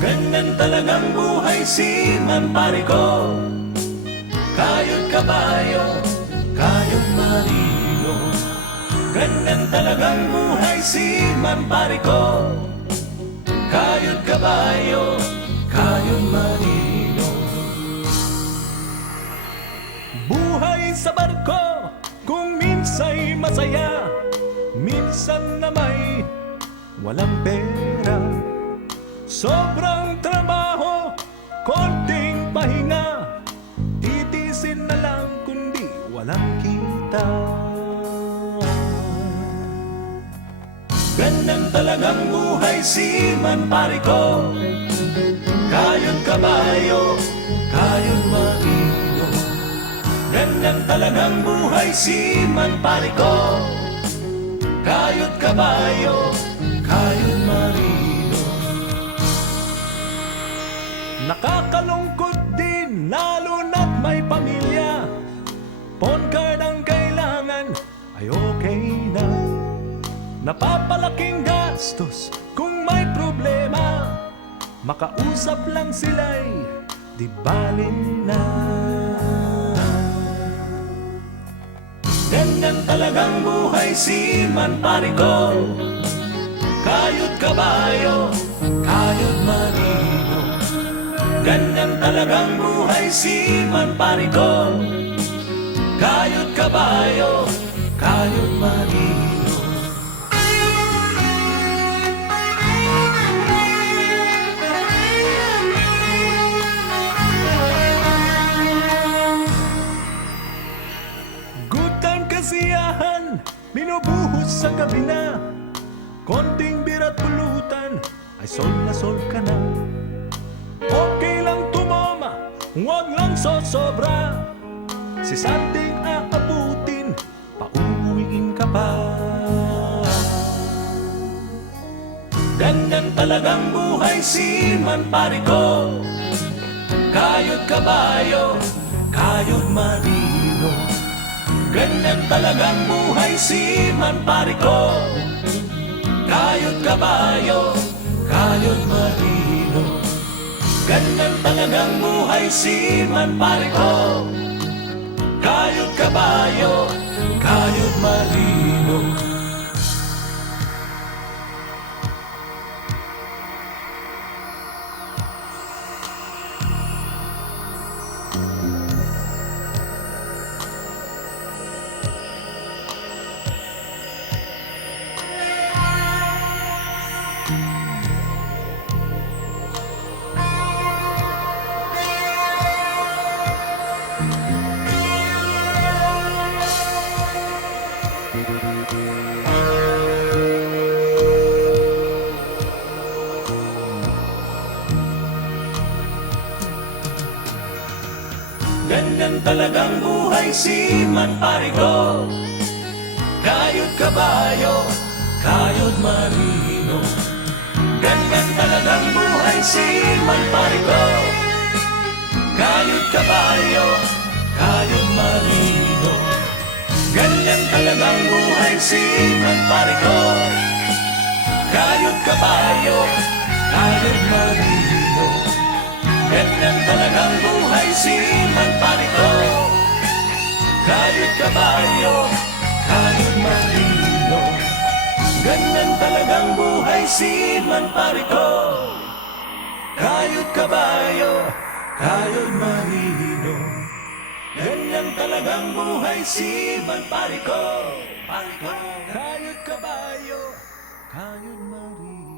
Ganyan talagang buhay seaman pare ko. Kayod kabayo, kayod marino. Ganyan talagang buhay seaman pare ko. Kayod kabayo, kayod marino. Buhay sa barko, kung minsa'y masaya, minsan na may walang pera. Sobrang trabaho, konting pahinga, titisin na lang kundi walang kita. Ganyan talagang buhay seaman pare ko. Kayod kabayo, kayod marino. Ganyan talagang buhay seaman pare ko. Kayod kabayo, kayod marino. Nakakalungkot din, lalo na't may pamilya. Phone card ang kailangan, ay okay na. Napapalaking gastos kung may problema. Makausap lang sila'y di balin na. Ganyan talagang buhay seaman pare ko. Kayod kabayo, kayod marino. Ganyan talagang buhay seaman pare ko. Kayod kabayo, kayod marino. Good time kasiyahan, binubuhos sa gabi na. Konting bira't pulutan, ay sol na sol ka na. Okay lang tumama, huwag lang sosobra. Si Sanding aabutin, pauuwiin ka pa. Ganyan talagang buhay seaman pare ko. Kayod kabayo, kayod marino. Ganyan talagang buhay seaman pare ko. Kayod kabayo, kayod marino. Ganyan talagang buhay seaman pare ko. Kayod kabayo, kayod marino. Ganyan talagang buhay seaman pare ko. Kayod kabayo, kayod marino. Ganyan talagang buhay seaman pare ko. Kayod kabayo, kayod marino. Ganyan talagang buhay seaman pare ko. Kayod kabayo, kayod marino. Ganyan talagang buhay seaman pare ko. Kayod kabayo, kayod marino. Ganyan talagang buhay seaman pare ko. Kayod kabayo, kayod marino. Ganyan talagang buhay seaman pare ko. Kayod kabayo, kayod marino.